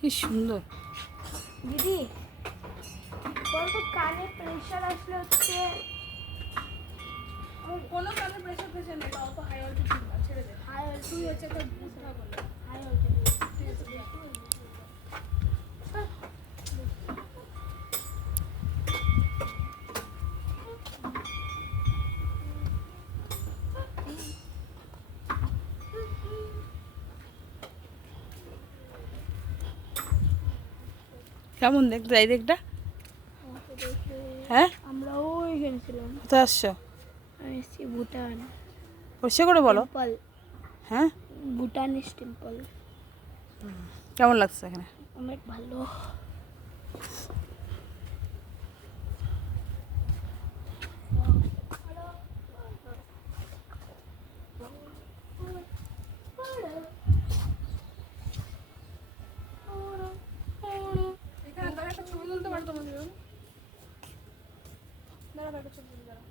কি সুন্দর দিদি। বলতো কানে প্রেশার আসলে হচ্ছে কোনো কানে প্রেশার নেই, অত হাই অল্টিটিউড না, ছেড়ে দে। হাই তুই হচ্ছে একটা বুঝা বলে হাই অল্টিটিউড। কেমন দেখতে এই দিকটা? হ্যাঁ, আমরা ওইখানে ছিলাম। কোথায় আসছো? আমি এসেছি ভুটান পরিষ্কার করে বলো। টেম্পল। হ্যাঁ, ভুটানিস টেম্পল। কেমন লাগছে এখানে? অনেক ভালো। এখানে দাঁড়া, একটা ছবি তুলতে পারতো না? দাঁড়া, একটা ছবি তুলতে দাঁড়া।